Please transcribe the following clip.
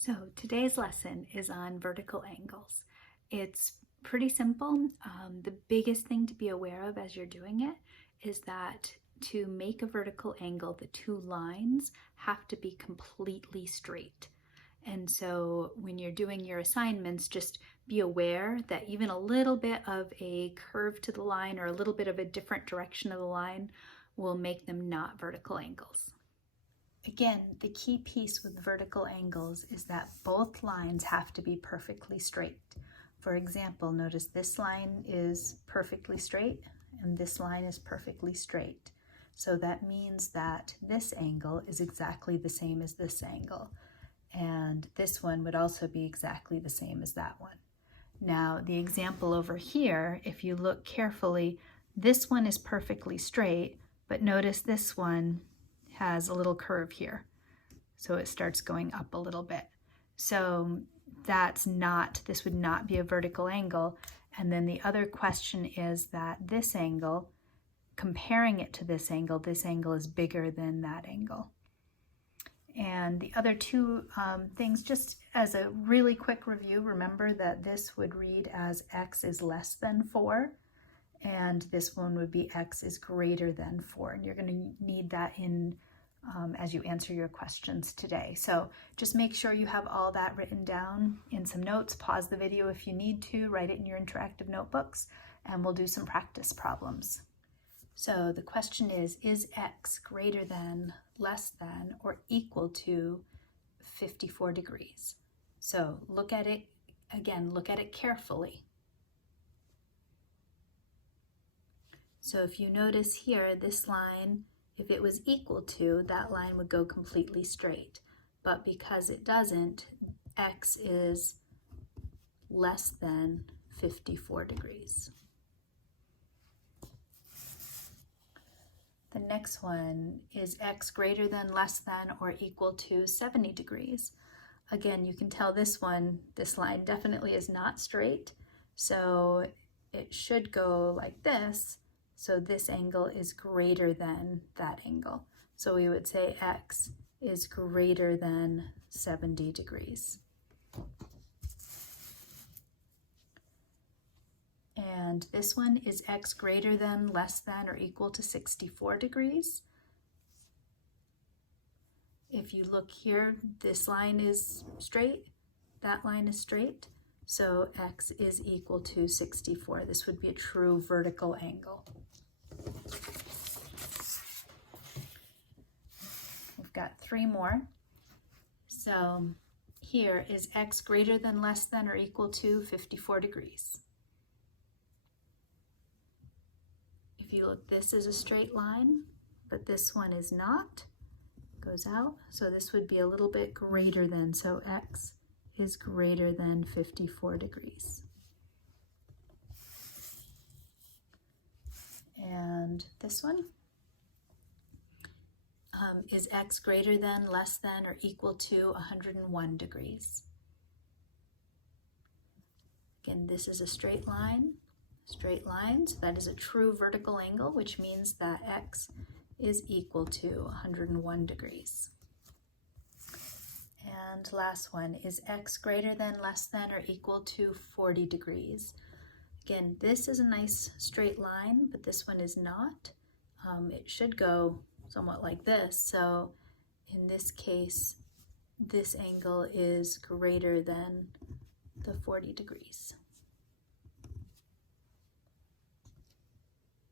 So today's lesson is on vertical angles. It's pretty simple. The biggest thing to be aware of as you're doing it is that to make a vertical angle, the two lines have to be completely straight. And so when you're doing your assignments, just be aware that even a little bit of a curve to the line or a little bit of a different direction of the line will make them not vertical angles. Again, the key piece with vertical angles is that both lines have to be perfectly straight. For example, notice this line is perfectly straight and this line is perfectly straight. So that means that this angle is exactly the same as this angle. And this one would also be exactly the same as that one. Now, the example over here, if you look carefully, this one is perfectly straight, but notice this one has a little curve here. So it starts going up a little bit. So this would not be a vertical angle. And then the other question is that this angle, comparing it to this angle is bigger than that angle. And the other two things, just as a really quick review, remember that this would read as x is less than 4. And this one would be x is greater than 4. And you're going to need that in as you answer your questions today. So just make sure you have all that written down in some notes. Pause the video if you need to, write it in your interactive notebooks, and we'll do some practice problems. So the question is x greater than, less than, or equal to 54 degrees? So look at it again, look at it carefully. So if you notice here, this line, if it was equal to, that line would go completely straight. But because it doesn't, x is less than 54 degrees. The next one is x greater than, less than, or equal to 70 degrees. Again, you can tell this line definitely is not straight. So it should go like this. So this angle is greater than that angle. So we would say x is greater than 70 degrees. And this one is x greater than, less than, or equal to 64 degrees. If you look here, this line is straight, that line is straight. So x is equal to 64. This would be a true vertical angle. We've got 3 more. So here is x greater than, less than, or equal to 54 degrees. If you look, this is a straight line, but this one is not. Goes out. So this would be a little bit greater than. So x is greater than 54 degrees. And this one is x greater than, less than, or equal to 101 degrees. Again, this is a straight line, so that is a true vertical angle, which means that x is equal to 101 degrees. And last one is x greater than, less than, or equal to 40 degrees. Again, this is a nice straight line, but this one is not. It should go somewhat like this. So in this case, this angle is greater than the 40 degrees.